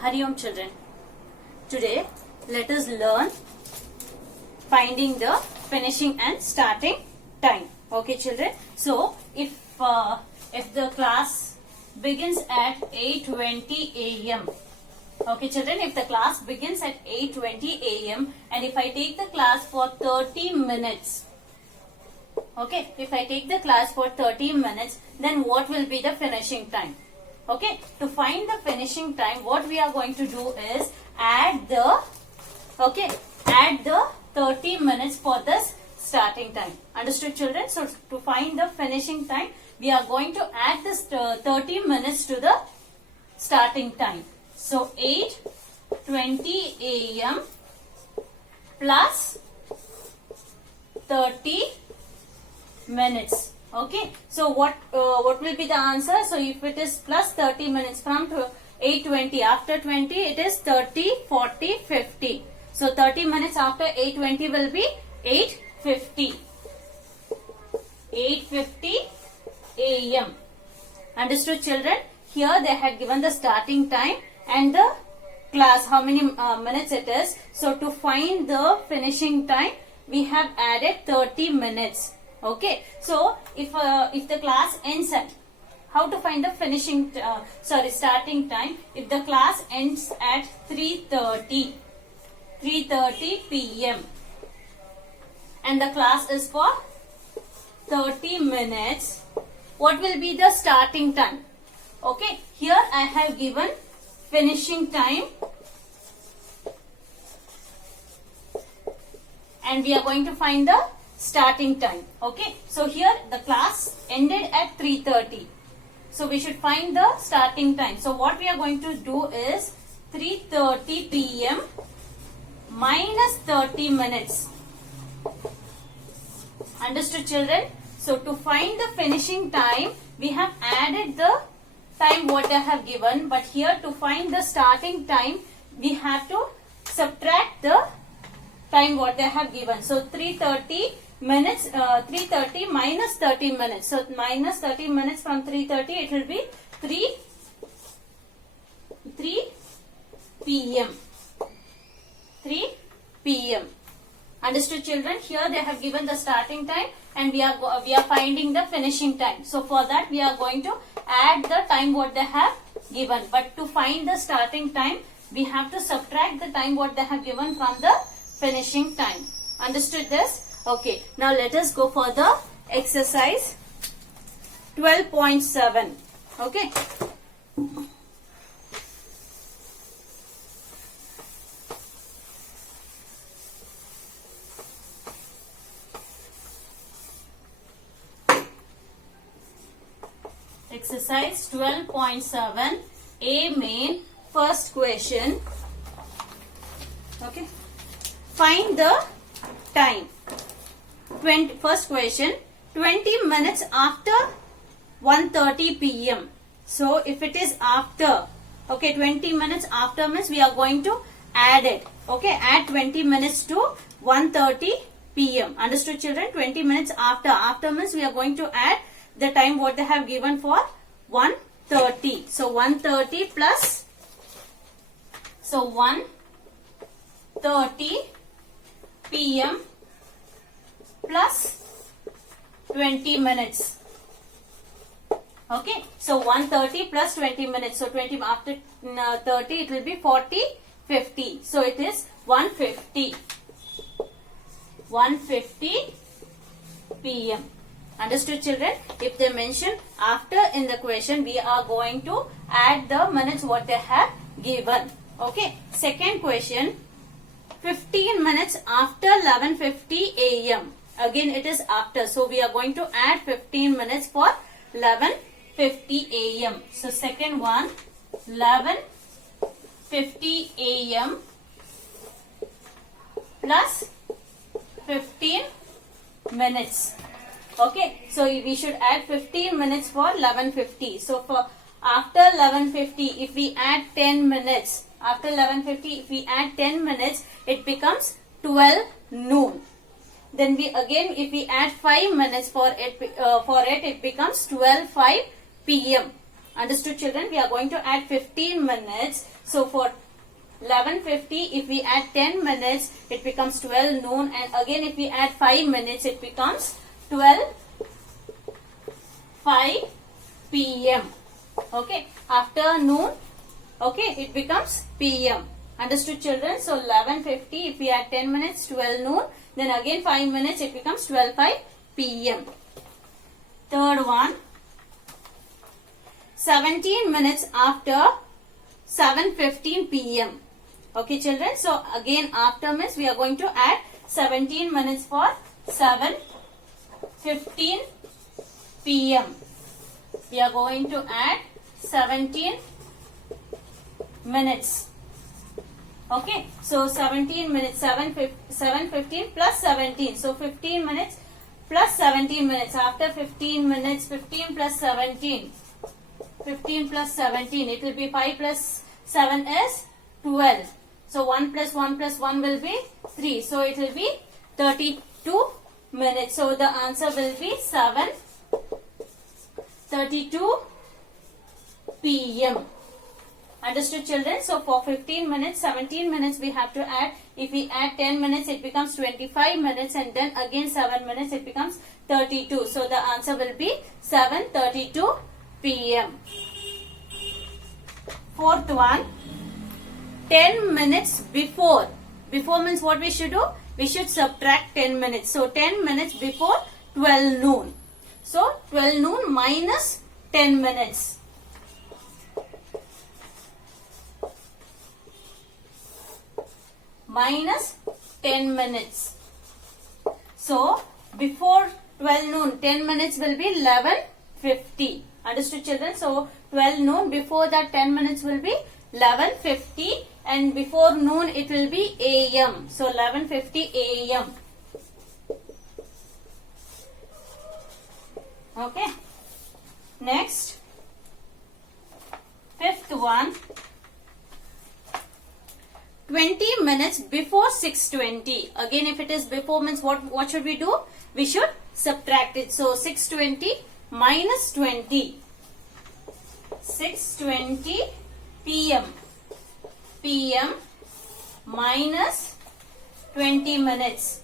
Hari Om children. Today let us learn finding the finishing and starting time. Okay children. So if the class begins at 8:20 a.m. Okay children, if the class begins at 8:20 a.m. and if I take the class for 30 minutes, okay, if I take the class for 30 minutes, then what will be the finishing time? Okay, to find the finishing time, what we are going to do is add the 30 minutes for this starting time. Understood children? So to find the finishing time, we are going to add this 30 minutes to the starting time. So 8:20 a.m. plus 30 minutes. Okay, so what will be the answer? So if it is plus 30 minutes from 8:20, after 20 it is 30, 40, 50. So 30 minutes after 8:20 will be 8:50. 8:50 a.m. Understood children? Here they had given the starting time and the class, how many minutes it is. So to find the finishing time, we have added 30 minutes. Okay, so if the class ends at, how to find the starting time? If the class ends at 3:30 p.m. and the class is for 30 minutes, what will be the starting time? Okay, here I have given finishing time and we are going to find the starting time. Okay, so here the class ended at 3:30, so we should find the starting time. So what we are going to do is 3:30 p.m. minus 30 minutes. Understood children? So to find the finishing time, we have added the time what they have given, but here to find the starting time, we have to subtract the time what they have given. So 3:30 minutes, 3:30 minus 30 minutes. So minus 30 minutes from 3:30, it will be 3 p.m. 3 p.m. Understood children? Here they have given the starting time and we are finding the finishing time. So for that we are going to add the time what they have given. But to find the starting time, we have to subtract the time what they have given from the finishing time. Understood this? Okay. Now let us go for the exercise 12.7. Okay. Exercise 12.7, A main, first question. Okay. Find the time. First question, 20 minutes after 1:30 p.m. So if it is after, okay, 20 minutes after means we are going to add it. Okay, add 20 minutes to 1:30 p.m. Understood children? 20 minutes after means we are going to add the time what they have given for 1:30. So 1:30 plus, so 1:30 p.m. plus 20 minutes. Okay, so 1:30 plus 20 minutes. So 20 after 30 it will be 40, 50. So it is 1:50. 1:50 p.m. Understood children? If they mention after in the question, we are going to add the minutes what they have given. Okay. Second question, 15 minutes after 11:50 a.m. Again it is after. So we are going to add 15 minutes for 11:50 a.m. So second one, 11:50 a.m. plus 15 minutes. Okay, so we should add 15 minutes for 11:50. So for after 11:50, if we add 10 minutes, after 11:50, if we add 10 minutes, it becomes 12 noon. Then if we add 5 minutes for it, it becomes 12:05 p.m. Understood, children? We are going to add 15 minutes. So for 11:50, if we add 10 minutes, it becomes 12 noon. And again, if we add 5 minutes, it becomes 12:05 p.m. Okay, after noon, okay, it becomes p.m. Understood, children? So 11:50, if we add 10 minutes, 12 noon. Then again 5 minutes, it becomes 12:05 p.m. Third one, 17 minutes after 7:15 p.m. Okay, children? So again, after means we are going to add 17 minutes for 7:15 p.m. We are going to add 17 minutes. Okay, so 17 minutes, 7:15 plus 17. So 15 minutes plus 17 minutes. After 15 minutes, 15 plus 17. 15 plus 17. It will be 5 plus 7 is 12. So 1 plus 1 plus 1 will be 3. So it will be 32 minutes. So the answer will be 7:32 p.m. Understood, children? So for 15 minutes, 17 minutes we have to add. If we add 10 minutes, it becomes 25 minutes, and then again 7 minutes, it becomes 32. So the answer will be 7:32 p.m. Fourth one, 10 minutes before. Before means what we should do? We should subtract 10 minutes. So 10 minutes before 12 noon. So 12 noon minus 10 minutes. Minus 10 minutes. So before 12 noon, 10 minutes will be 11:50. Understood, children? So 12 noon, before that 10 minutes will be 11:50, and before noon it will be AM. So 11:50 AM. Okay. Next, fifth one, 20 minutes before 6:20. Again, if it is before means what should we do? We should subtract it. So 6:20 minus 20. 6:20 p.m. p.m. minus 20 minutes.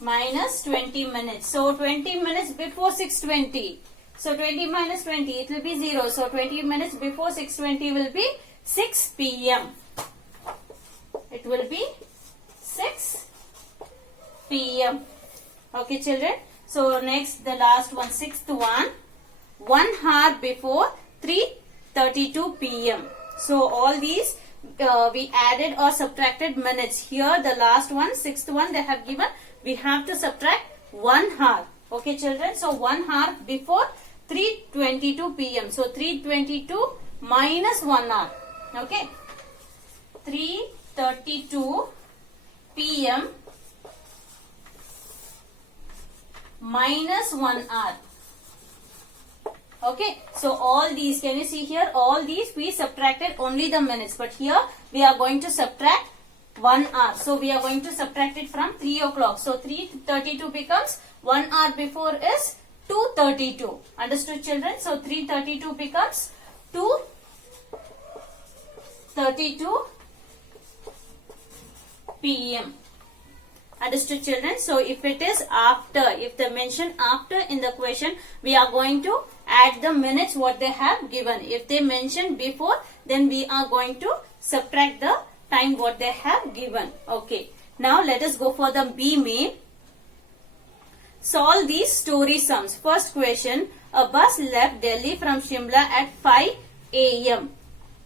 Minus 20 minutes. So 20 minutes before 6:20. So 20 minus 20, it will be 0. So 20 minutes before 6:20 will be 6 p.m. It will be 6 p.m. Okay, children? So next, the last one, sixth one, 1 hour before 3:32 p.m. So all these we added or subtracted minutes. Here the last one, sixth one, they have given, we have to subtract 1 hour. Okay, children? So 1 hour before 3:22 p.m. So 3:22 minus 1 hour. Okay. 3:32 p.m. minus 1 hour. Okay, so all these, can you see here, all these we subtracted only the minutes, but here we are going to subtract 1 hour. So we are going to subtract it from 3 o'clock. So 3:32 becomes 1 hour before is 2:32. Understood, children? So 3:32 becomes 2:32 p.m. Understood, children? So if it is after, if they mention after in the question, we are going to add the minutes what they have given. If they mention before, then we are going to subtract the time what they have given. Okay. Now let us go for the B main. Solve these story sums. First question, a bus left Delhi from Shimla at 5 a.m.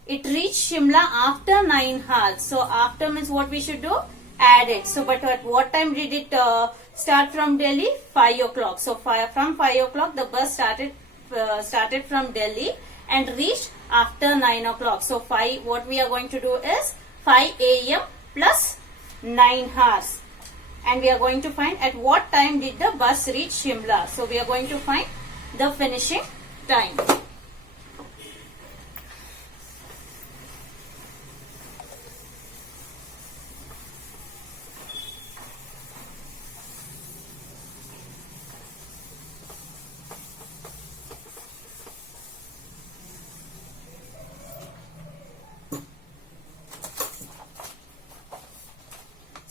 It reached Shimla after 9 hours. So after means what we should do? Add it. So but at what time did it start from Delhi? 5 o'clock. So from 5 o'clock the bus started from Delhi and reached after 9 o'clock. So 5, what we are going to do is 5 a.m. plus 9 hours. And we are going to find at what time did the bus reach Shimla. So we are going to find the finishing time.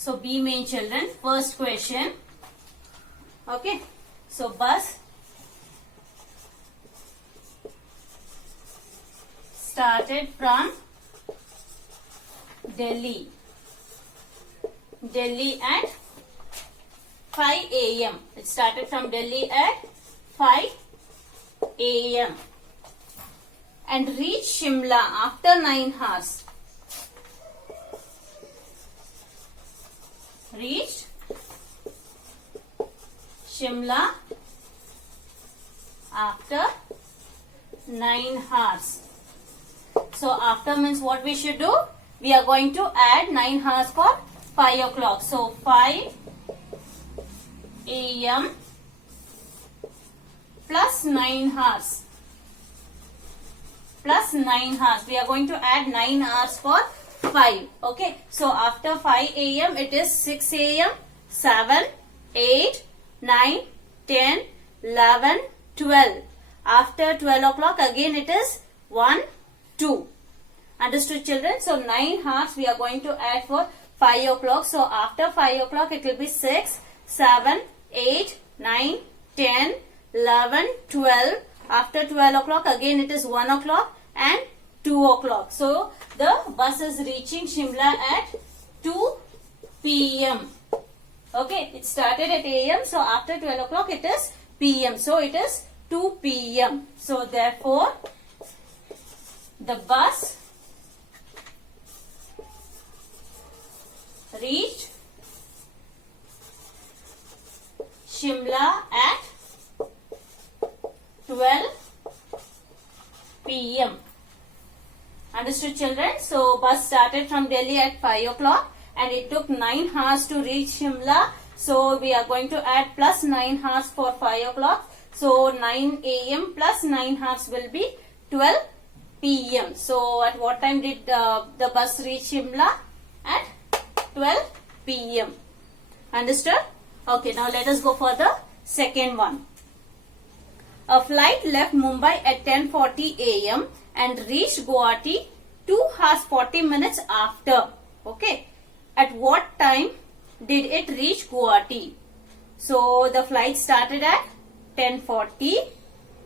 So B main children, first question. Okay. So bus started from Delhi at 5 a.m. It started from Delhi at 5 a.m. and reached Shimla after 9 hours. Reached Shimla after 9 hours. So after means what we should do? We are going to add 9 hours for 5 o'clock. So 5 a.m. plus 9 hours. Plus 9 hours. We are going to add 9 hours for 5. Okay. So after 5 a.m. it is 6 a.m. 7, 8, 9, 10, 11, 12. After 12 o'clock again it is 1, 2. Understood children? So 9 hours we are going to add for 5 o'clock. So after 5 o'clock it will be 6, 7, 8, 9, 10, 11, 12. After 12 o'clock again it is 1 o'clock and 2 o'clock. So the bus is reaching Shimla at 2 p.m. Okay, it started at a.m. So after 12 o'clock it is p.m. So it is 2 p.m. So therefore the bus reached Shimla at 12 p.m. Understood children? So bus started from Delhi at 5 o'clock and it took 9 hours to reach Shimla. So we are going to add plus 9 hours for 5 o'clock. So 9 a.m. plus 9 hours will be 12 p.m. So at what time did the bus reach Shimla? At 12 p.m. Understood? Okay, now let us go for the second one. A flight left Mumbai at 10:40 a.m. and reached Guwahati 2 hours 40 minutes after. Okay. At what time did it reach Guwahati? So the flight started at 10:40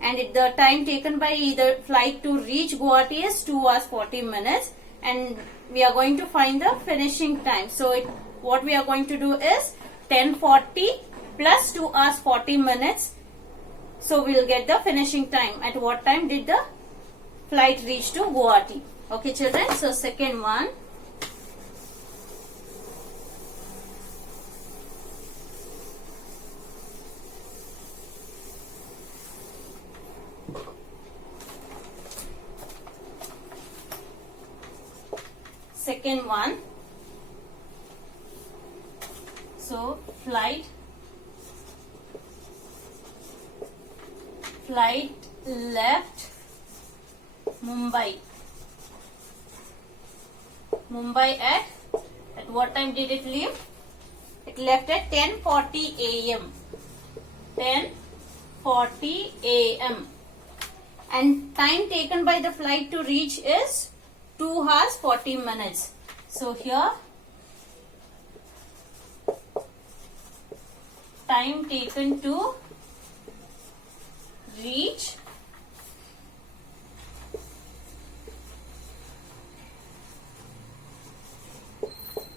and the time taken by the flight to reach Guwahati is 2 hours 40 minutes and we are going to find the finishing time. So what we are going to do is 10:40 plus 2 hours 40 minutes. So we will get the finishing time. At what time did the flight reach to Guwahati? Okay children, so second one. Second one. So flight left Mumbai at what time did it leave? It left at 10:40 a.m. 10:40 a.m. and time taken by the flight to reach is 2 hours 40 minutes. So here time taken to reach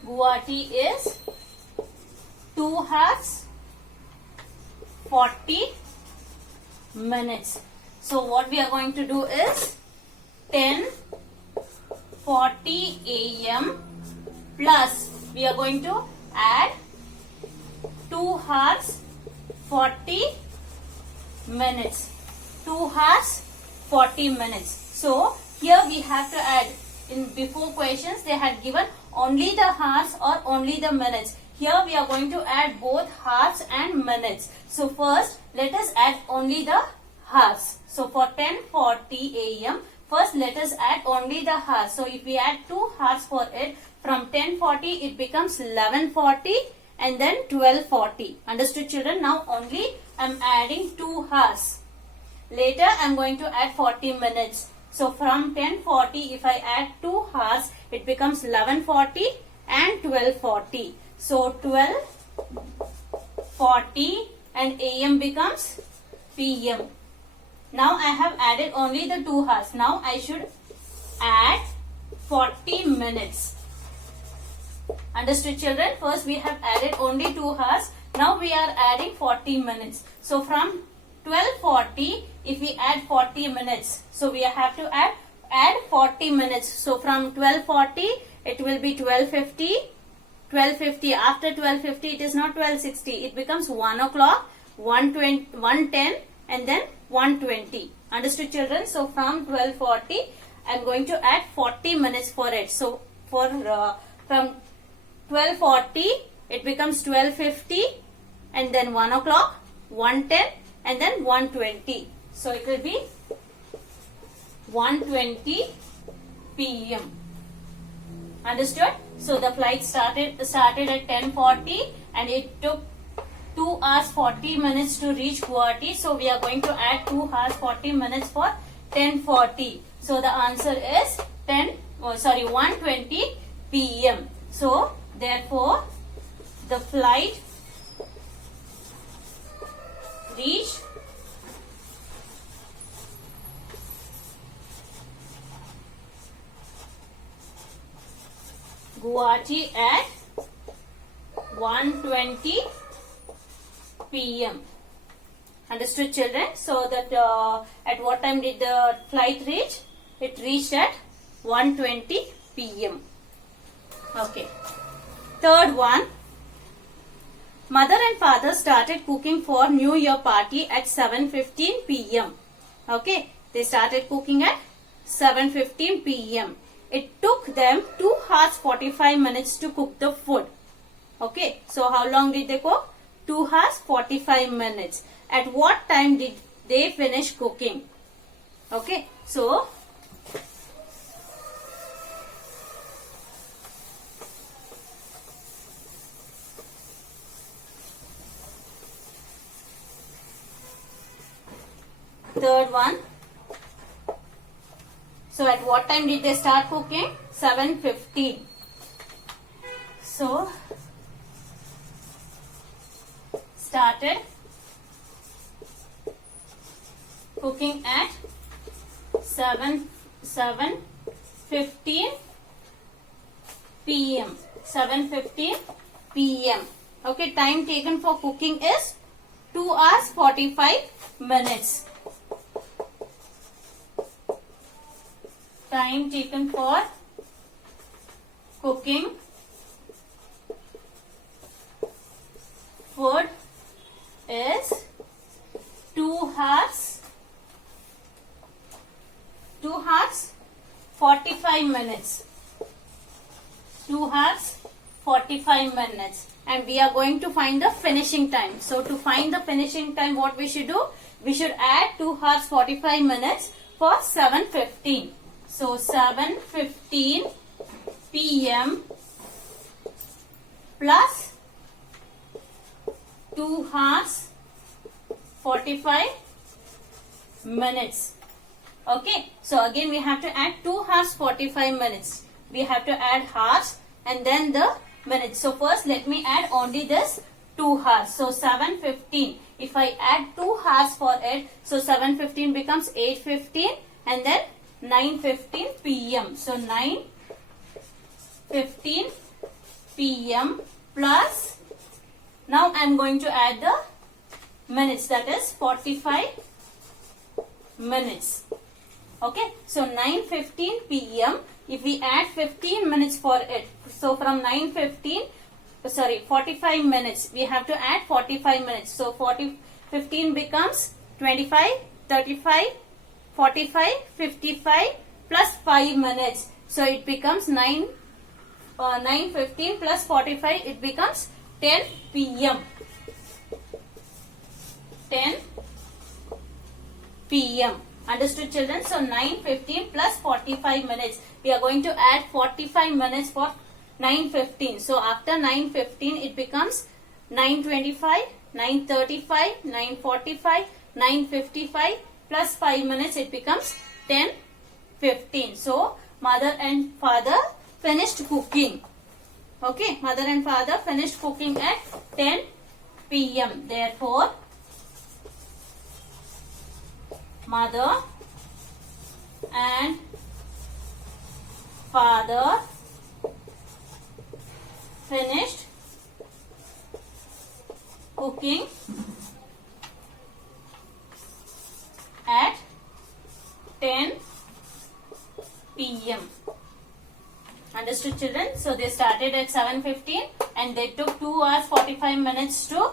Guwahati is 2 hours 40 minutes. So what we are going to do is 10:40 a.m. plus we are going to add 2 hours 40 minutes. 2 hours 40 minutes. So here we have to add. In before questions they had given only the hours or only the minutes. Here we are going to add both hours and minutes. So first let us add only the hours. So for 10:40 a.m. first let us add only the hours. So if we add 2 hours for it, from 10:40 it becomes 11:40 and then 12:40. Understood children? Now only I am adding 2 hours. Later I am going to add 40 minutes. So from 10:40 if I add 2 hours it becomes 11:40 and 12:40. So 12:40 and AM becomes PM. Now I have added only the 2 hours. Now I should add 40 minutes. Understood, children? First we have added only 2 hours. Now we are adding 40 minutes. So from 12:40, if we add 40 minutes, so we have to add 40 minutes. So from 12:40, it will be 12:50. 12:50. After 12:50, it is not 12:60. It becomes 1 o'clock, 1:20, 1:10, and then 1:20. Understood, children? So from 12:40, I am going to add 40 minutes for it. So from 12:40, it becomes 12:50, and then 1 o'clock, 1:10, and then 1:20. So it will be 1:20 PM. Understood? So the flight started at 10:40 and it took 2 hours 40 minutes to reach Guwahati. So we are going to add 2 hours 40 minutes for 10:40. So the answer is 1:20 PM. So therefore the flight reached Guwahati at 1:20 PM. Understood, children? So that at what time did the flight reach? It reached at 1:20 PM. Okay. Third one. Mother and father started cooking for New Year party at 7:15 PM. Okay. They started cooking at 7:15 PM. It took them 2 hours 45 minutes to cook the food. Okay. So how long did they cook? 2 hours 45 minutes. At what time did they finish cooking? Okay. So third one. So at what time did they start cooking? 7:15. So started cooking at 7:15 PM. 7:15 PM. Okay, time taken for cooking is 2 hours 45 minutes. Time taken for cooking food is 2 hours 45 minutes. 2 hours 45 minutes. And we are going to find the finishing time. So to find the finishing time, what we should do? We should add 2 hours 45 minutes for 7:15. So 7:15 PM plus 2 hours 45 minutes. Okay. So again we have to add 2 hours 45 minutes. We have to add hours and then the minutes. So first let me add only this 2 hours. So 7:15. If I add 2 hours for it, so 7:15 becomes 8:15 and then 9:15 PM. So 9:15 PM plus, now I am going to add the minutes, that is 45 minutes. Okay. So 9:15 PM. If we add 15 minutes for it, so from 45 minutes, we have to add 45 minutes. So 15 becomes 25, 35, 45, 55 plus 5 minutes. So it becomes 9:15 plus 45, it becomes 10 PM. 10 PM. Understood, children? So 9:15 plus 45 minutes. We are going to add 45 minutes for 9:15. So after 9:15, it becomes 9:25, 9:35, 9:45, 9:55 plus 5 minutes. It becomes 10:15. So mother and father finished cooking. Okay, mother and father finished cooking at 10 p.m. Therefore, mother and father finished cooking at 10 p.m. Understood, children? So they started at 7:15 and they took 2 hours 45 minutes to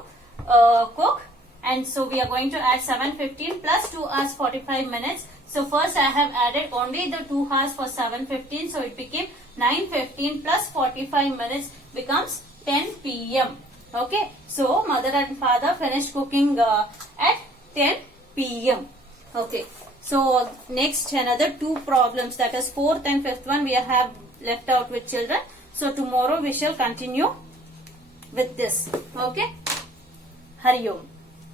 cook. And so we are going to add 7:15 plus 2 hours 45 minutes. So first I have added only the 2 hours for 7:15. So it became 9:15 plus 45 minutes becomes 10 p.m. Okay. So mother and father finished cooking at 10 p.m. Okay. So next another 2 problems, that is 4th and 5th one we have left out with children. So tomorrow we shall continue with this. Okay. Hari Om.